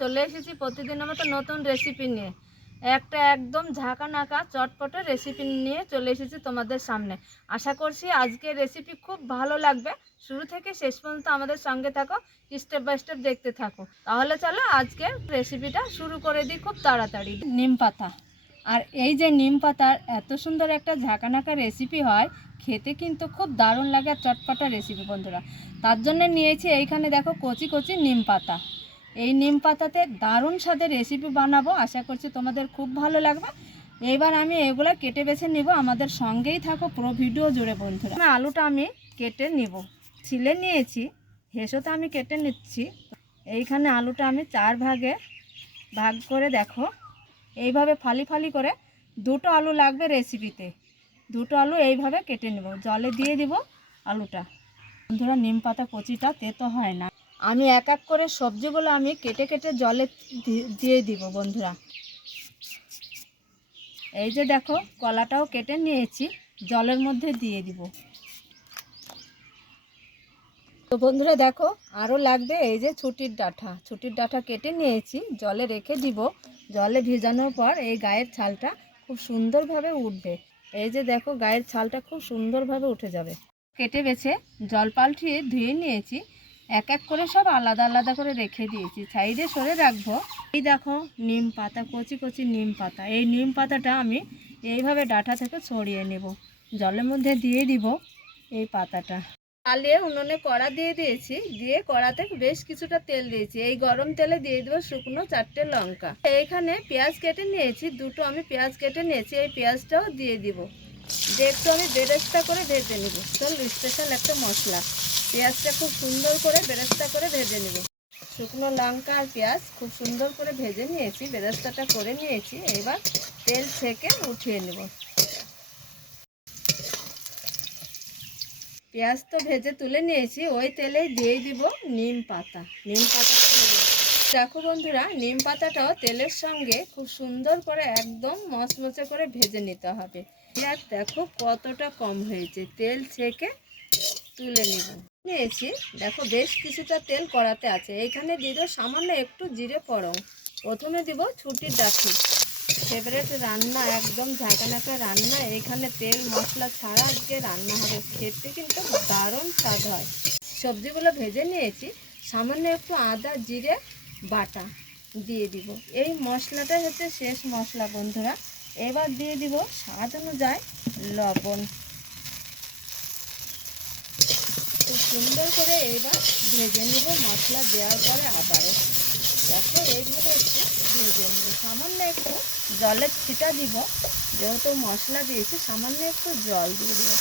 চলে এসেছি প্রতিদিনের মতো নতুন রেসিপি নিয়ে। একটা একদম ঝাঁকানাকা চটপটে রেসিপি নিয়ে চলে এসেছি তোমাদের সামনে। আশা করছি আজকের রেসিপি খুব ভালো লাগবে। শুরু থেকে শেষ পর্যন্ত আমাদের সঙ্গে থাকো, স্টেপ বাই স্টেপ দেখতে থাকো। তাহলে চলো আজকের রেসিপিটা শুরু করে দিই খুব তাড়াতাড়ি। নিম পাতা, আর এই যে নিম পাতার এত সুন্দর একটা ঝাঁকানাকা রেসিপি হয়, খেতে কিন্তু খুব দারুণ লাগে আর চটপটা রেসিপি বন্ধুরা। তার জন্য নিয়েছি এইখানে দেখো কচি কচি নিম পাতা। এই নিম পাতাতে দারুণ স্বাদের রেসিপি বানাবো, আশা করছি তোমাদের খুব ভালো লাগবে। এবার আমি এগুলো কেটে বেছে নিব, আমাদের সঙ্গেই থাকো পুরো ভিডিও জুড়ে বন্ধুরা। আলুটা আমি কেটে নিব, ছিলে নিয়েছি, হেসোতে আমি কেটে নিচ্ছি। এইখানে আলুটা আমি 4 ভাগে ভাগ করে দেখো এইভাবে ফালি ফালি করে, দুটো আলু লাগবে রেসিপিতে। দুটো আলু এইভাবে কেটে নেব, জলে দিয়ে দিব আলুটা। বন্ধুরা নিম পাতা কচিটা তেতো হয় না। আমি এক এক করে সবজিগুলো আমি কেটে কেটে জলে দিয়ে দিব বন্ধুরা। এই যে দেখো কলাটাও কেটে নিয়েছি, জলের মধ্যে দিয়ে দিব। তো বন্ধুরা দেখো আরও লাগবে এই যে ছুটির ডাঁটা কেটে নিয়েছি, জলে রেখে দিব। জলে ভেজানোর পর এই গায়ের ছালটা খুব সুন্দরভাবে উঠবে। এই যে দেখো গায়ের ছালটা খুব সুন্দরভাবে উঠে যাবে। কেটে বেছে জল পাল্টিয়ে ধুয়ে নিয়েছি, এক এক করে সব আলাদা আলাদা করে রেখে দিয়েছি, সাইডে সরে রাখবো। এই দেখো নিম পাতা, কচি কচি নিম পাতা। এই নিম পাতাটা আমি এইভাবে ডাঁটা থেকে ছড়িয়ে নেব, জলের মধ্যে দিয়ে দিব এই পাতাটা। আলিয়ে উনুনে কড়া দিয়ে দিয়েছি, দিয়ে কড়াতে বেশ কিছুটা তেল দিয়েছি। এই গরম তেলে দিয়ে দেবো শুকনো 4টে লঙ্কা। এইখানে পেঁয়াজ কেটে নিয়েছি, দুটো আমি পেঁয়াজ কেটে নিয়েছি, এই পেঁয়াজটাও দিয়ে দিব। দিয়ে একটু আমি বেরেস্তা করে ভেজে নিব। চল স্পেশাল একটা মশলা, পেঁয়াজটা খুব সুন্দর করে বেরেস্তা করে ভেজে নিব। শুকনো লঙ্কা আর পেঁয়াজ খুব সুন্দর করে ভেজে নিয়েছি, বেরেস্তাটা করে নিয়েছি। এবার তেল ছেঁকে উঠিয়ে নেব। পেঁয়াজ তো ভেজে তুলে নিয়েছি, ওই তেলে দিয়ে দিব নিম পাতা। নিম পাতাটা দেখো বন্ধুরা, নিম পাতাটাও তেলের সঙ্গে খুব সুন্দর করে একদম মচমচে করে ভেজে নিতে হবে। পেঁয়াজ দেখো কতটা কম হয়েছে, তেল ছেঁকে তুলে নিয়েছি। দেখো বেশ কিছুটা তেল কড়াতে আছে, এইখানে দিয়ে দেবো সামান্য একটু জিরে ফোড়ন। প্রথমে দিব ছুটির ডাঁটি, ফেভারিট রান্না, একদম ঝাঁকানাকা রান্না। এখানে তেল মশলা ছাড়া আজকে রান্না হবে, খেতে কিন্তু দারুণ স্বাদ হয়। সবজিগুলো ভেজে নিয়েছি, সামান্য একটু আদা জিরে বাটা দিয়ে দিব। এই মশলাটা হচ্ছে শেষ মশলা বন্ধুরা। এবার দিয়ে দিব স্বাদ অনুযায়ী লবণ। খুব সুন্দর করে এবার ভেজে নিব মশলা দেওয়ার পরে আবারও। দেখো এইভাবে একটু ভেজে নেব, সামান্য একটু জলের ছিটা দিব, যেহেতু মশলা দিয়েছি সামান্য একটু জল দিয়ে দেবো।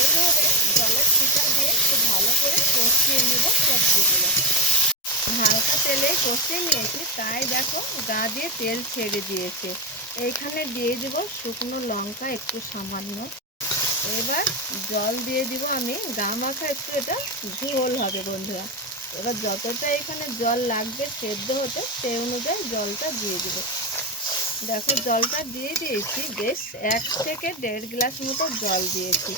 এইভাবে জলের ছিটা দিয়ে একটু ভালো করে কষিয়ে নেব সবজিগুলো। হালকা তেলে কষিয়ে নিয়েছি, তাই দেখো গা দিয়ে তেল ছেড়ে দিয়েছে। এইখানে দিয়ে দেবো শুকনো লঙ্কা একটু সামান্য। এবার জল দিয়ে দিব আমি, গা মাখা একটু এটা ঝোল হবে বন্ধুরা। এবার যতটা এখানে জল লাগবে সেদ্ধ হতে, সেই অনুযায়ী জলটা দিয়ে দিব। দেখো জলটা দিয়ে দিয়েছি, বেশ 1 থেকে 1.5 গ্লাস মতো জল দিয়েছি।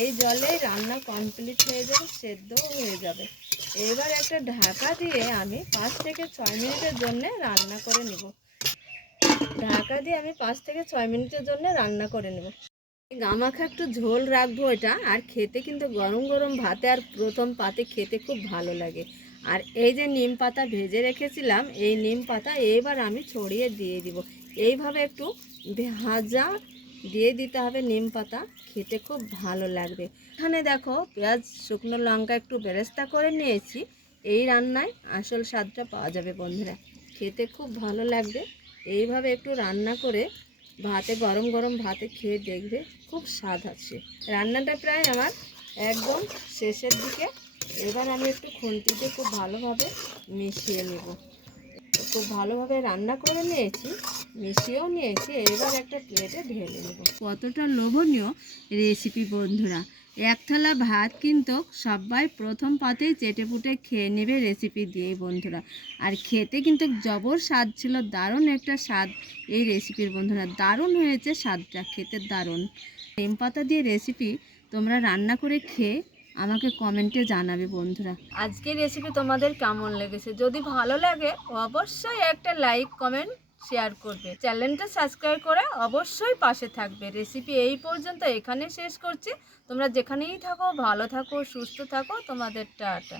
এই জলেই রান্না কমপ্লিট হয়ে যাবে, সেদ্ধও হয়ে যাবে। এবার একটা ঢাকা দিয়ে আমি 5 থেকে 6 মিনিটের জন্য রান্না করে নেব। ঢাকা দিয়ে আমি 5 থেকে 6 মিনিটের জন্য রান্না করে নেব। গামাখা একটু ঝোল রাখবো এটা, আর খেতে কিন্তু গরম গরম ভাতে আর প্রথম পাতে খেতে খুব ভালো লাগে। আর এই যে নিম পাতা ভেজে রেখেছিলাম, এই নিম পাতা এবার আমি ছড়িয়ে দিয়ে দিব। এইভাবে একটু ভাজা দিয়ে দিতে হবে নিম পাতা, খেতে খুব ভালো লাগবে। এখানে দেখো পেঁয়াজ শুকনো লঙ্কা একটু বেরেস্তা করে নিয়েছি। এই রান্নায় আসল স্বাদটা পাওয়া যাবে বন্ধুরা, খেতে খুব ভালো লাগবে। এইভাবে একটু রান্না করে ভাতে, গরম গরম ভাতে খেয়ে দেখবে, খুব স্বাদ আছে। রান্নাটা প্রায় আমার একদম শেষের দিকে। এবার আমি একটু খুন্তিতে খুব ভালোভাবে মিশিয়ে নেব। খুব ভালোভাবে রান্না করে নিয়েছি, মিশিয়েও নিয়েছি। এবার একটা প্লেটে ঢেলে নেব। কতটা লোভনীয় রেসিপি বন্ধুরা। এক থালা ভাত কিন্তু সবাই প্রথম পাতেই চেটেপুটে খেয়ে নেবে রেসিপি দিয়ে বন্ধুরা। আর খেতে কিন্তু জবর স্বাদ ছিল, দারুণ একটা স্বাদ এই রেসিপির বন্ধুরা। দারুণ হয়েছে স্বাদটা, খেতে দারুণ। নিম পাতা দিয়ে রেসিপি তোমরা রান্না করে খেয়ে আমাকে কমেন্টে জানাবে বন্ধুরা। আজকের রেসিপি তোমাদের কেমন লেগেছে, যদি ভালো লাগে অবশ্যই একটা লাইক কমেন্ট শেয়ার করবে, চ্যানেলটা সাবস্ক্রাইব করে অবশ্যই পাশে থাকবে। রেসিপি এই পর্যন্ত এখানে শেষ করছি। তোমরা যেখানেই থাকো ভালো থাকো, সুস্থ থাকো। তোমাদের টাটা।